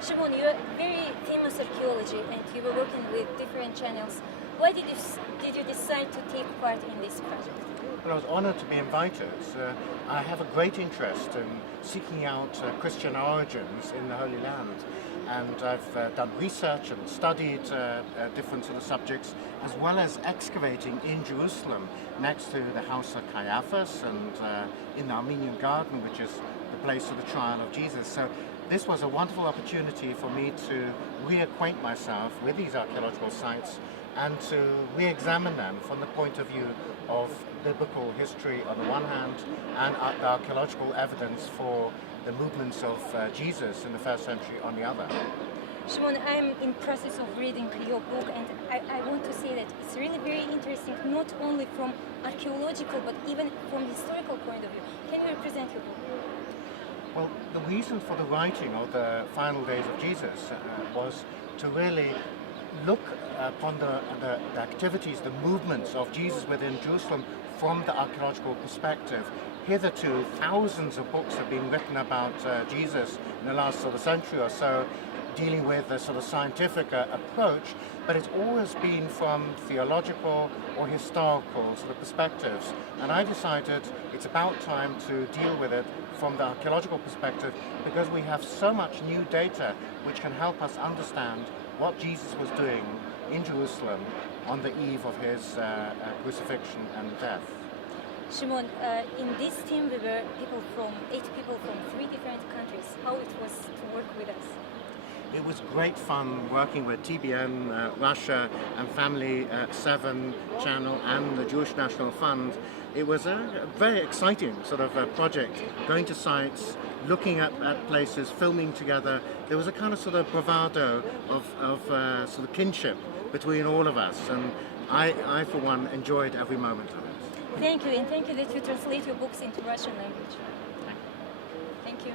Shimon, you're very famous archaeology and you were working with different channels. Why did you decide to take part in this project? Well, I was honored to be invited. I have a great interest in seeking out Christian origins in the Holy Land, and I've done research and studied different sort of subjects, as well as excavating in Jerusalem next to the house of Caiaphas and in the Armenian Garden, which is the place of the trial of Jesus. So this was a wonderful opportunity for me to reacquaint myself with these archaeological sites and to re-examine them from the point of view of biblical history on the one hand and the archaeological evidence for the movements of Jesus in the first century on the other. Shimon, I'm in process of reading your book, and I want to say that it's really very interesting, not only from archaeological but even from historical point of view. Can you represent your book? Well, the reason for the writing of the final days of Jesus was to really look upon the activities, the movements of Jesus within Jerusalem from the archaeological perspective. Hitherto, thousands of books have been written about Jesus in the last sort of century or so, dealing with a sort of scientific approach, but it's always been from theological or historical sort of perspectives. And I decided it's about time to deal with it from the archaeological perspective, because we have so much new data which can help us understand what Jesus was doing in Jerusalem on the eve of his crucifixion and death. Shimon, in this team there were 8 people from 3 different countries. How it was to work with us? It was great fun working with TBN Russia and Family 7 channel and the Jewish National Fund. It was a very exciting sort of project, going to sites, looking at places, filming together. There was a kind of sort of bravado of sort of kinship between all of us, and I for one enjoyed every moment of it. Thank you, and thank you that you translate your books into Russian language. Thank you.